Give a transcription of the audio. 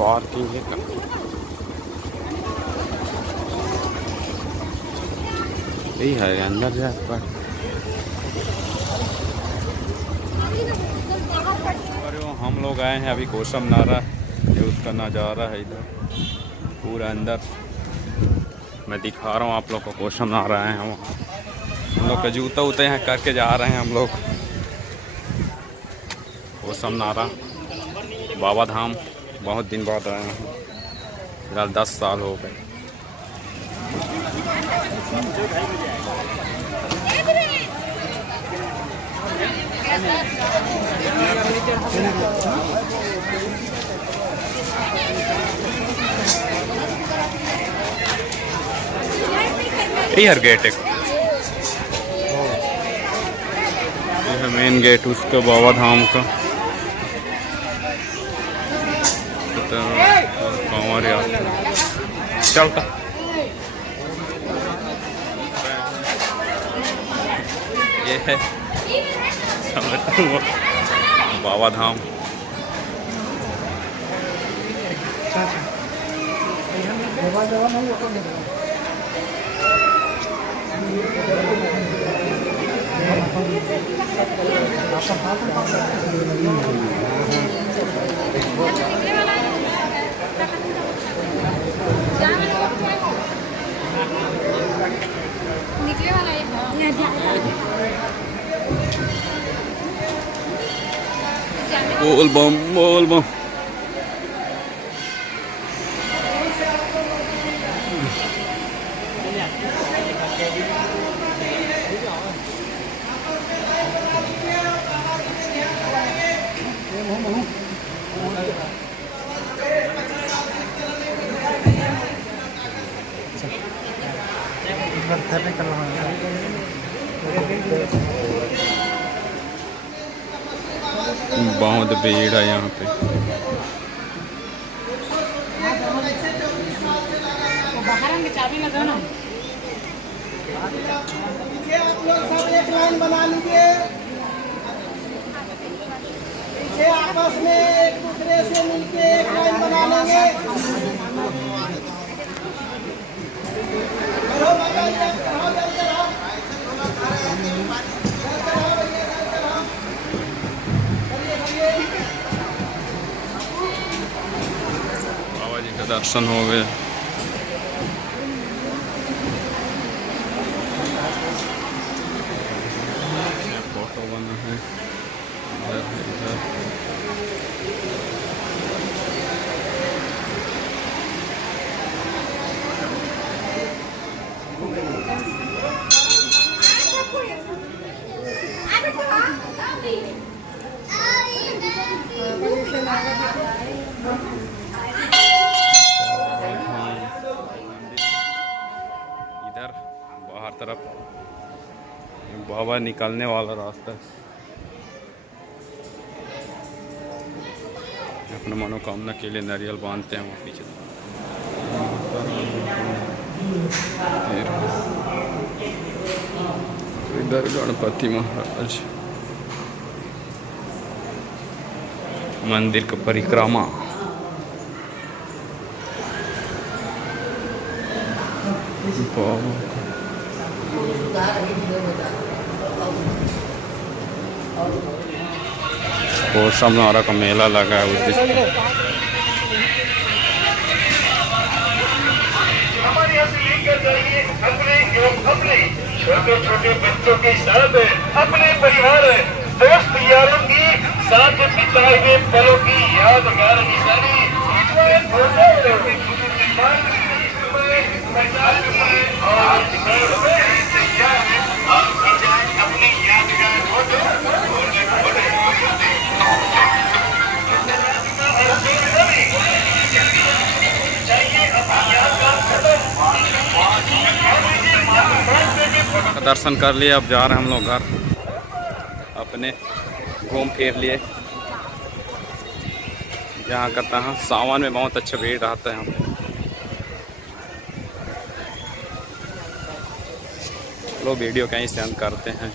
Parking है काफी। यही है अंदर जा पर हम लोग आए हैं अभी कोसम नारा, ये उसका नज़ारा है इधर पूरा अंदर। मैं दिखा रहा हूँ आप लोग को, कोसम नारा आए हैं वहाँ। हम लोग का जूता उते हैं करके जा रहे हैं हम लोग कोसम नारा बाबा धाम। बहुत दिन बाद आए हैं, फिलहाल 10 साल हो गए। यही हर गेट है, ये है मेन गेट उसका बाबा धाम का। चलता ये है बाबा धाम। निकले वाला है बोल बम बोल बम। बहुत भीड़ है यहाँ पे। चाबी लगा ना, आप लोग सब एक लाइन बना लीजिए, पीछे आपस में एक दूसरे से मिलके एक लाइन बना लेंगे। बाबा जी का दर्शन हो गए। फोटो बना है इधर है इधर। इधर बाहर तरफ बाबा निकलने वाला रास्ता, अपने मनोकामना के लिए नारियल बांधते हैं वहाँ पीछे। इधर गणपति महाराज मंदिर का परिक्रमा। कोसम नारा का मेला लगा है उस दिन। हमारे यहाँ से लेकर जाइए अपने एवं अपने छोटे छोटे बच्चों के साथ अपने परिवार दोस्त यारों की साथ बिताए हुए पलों की यादगार निशानी। दर्शन कर लिए, अब जा रहे हैं हम लोग घर अपने, घूम फिर लिए। जहाँ करता है सावन में बहुत अच्छा भीड़ रहता है यहाँ पे। लो वीडियो कहीं से अंत करते हैं।